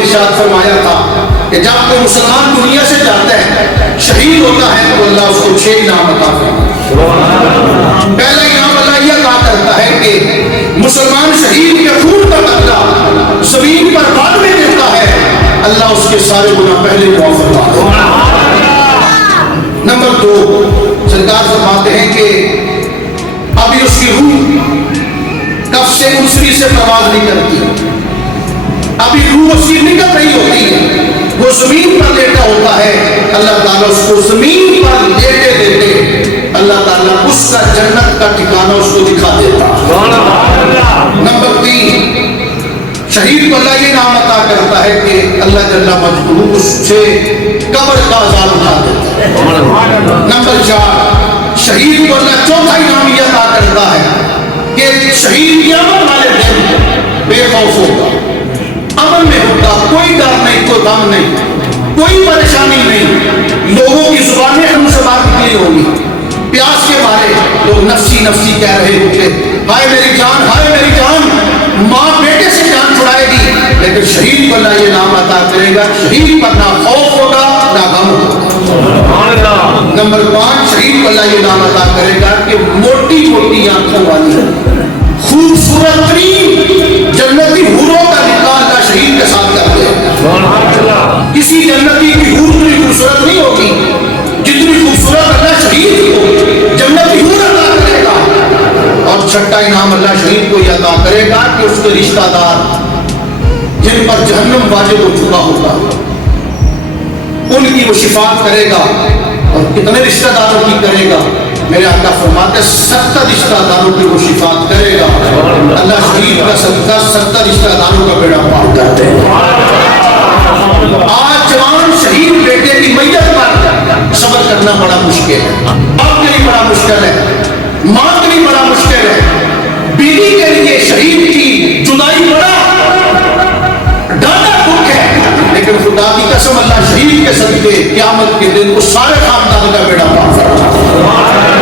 ارشاد فرمایا تھا کہ جب کوئی مسلمان دنیا سے جاتا ہے شہید ہوتا ہے تو اللہ اس کو 6 انعام عطا کرتا ہے۔ پہلا انعام اللہ یہ عطا کرتا ہے کہ مسلمان شہید کے خون کا بدلہ زمین پر بعد میں دیتا ہے، اللہ اس کے سارے گناہ پہلے معاف فرماتا ہے۔ نمبر 2، سرکار فرماتے ہیں کہ ابھی اس کی روح کف سے انسری سے پرواز نہیں کرتی، ابھی روح اس کی نکل رہی ہوتی ہے، وہ زمین پر لیٹا ہوتا ہے، اللہ تعالیٰ اس کو زمین پر لیٹے دیتے اللہ تعالیٰ اس کا جنت کا ٹھکانہ اس کو دکھا دیتا۔ نمبر 3، شہید کو اللہ یہ نام عطا کرتا ہے کہ اللہ جل مجدہ اس سے قبر کا عذاب اٹھا دیتا ہے۔ نمبر 4، شہید کو اللہ چوتھا انعام یہ عطا کرتا ہے کہ شہید قیامت والے دن بے خوف ہوگا، امن میں ہوگا، کوئی ڈر نہیں، کوئی غم نہیں، کوئی پریشانی نہیں، لوگوں کی زبانیں ہم سے بات نکلی ہوگی، پیاس کے مارے لوگ نفسی نفسی کہہ رہے ہوتے، ہائے میری جان، ہائے میری جان، ماں بیٹے سے جان چھڑائے گی، لیکن شہید کو اللہ یہ نام عطا کرے گا، شہید پر نہ خوف ہوگا نہ غم ہوگا۔ نمبر 5، شہید کو اللہ یہ نام عطا کرے گا کہ موٹی موٹی آنکھوں والی خوبصورت ترین جنتی حوروں کا نکاح اللہ شہید کے ساتھ کر دے گا۔ کسی جنتی کی حور اتنی خوبصورت نہیں ہوگی جتنی خوبصورت اللہ شہید کو جنتی حور عطا کرے گا۔ اور چھٹا انعام اللہ شہید کو یہ عطا کرے گا کہ اس کے رشتہ دار جن پر جہنم واجب ہو چکا ہوگا ان کی وہ شفاعت کرے گا، اور کتنے رشتہ داروں کی کرے گا؟ میرے آقا فرماتے 70 رشتہ داروں کی وہ شفاعت کرے گا۔ اللہ شہید کا صدقہ 70 رشتہ داروں کا بیڑا پار کر دے۔ آج جوان شہید بیٹے کی میت پر صبر کرنا بڑا مشکل ہے، باپ کے لیے بڑا مشکل ہے، ماں کے لیے بڑا مشکل ہے، بیوی کے لیے شہید کی جدائی بڑا ڈاٹا دکھ ہے، لیکن خدا کی قسم اللہ شہید کے صدقے قیامت کے دن اس سارے خاندان کا بیڑا پار کرتا ہے۔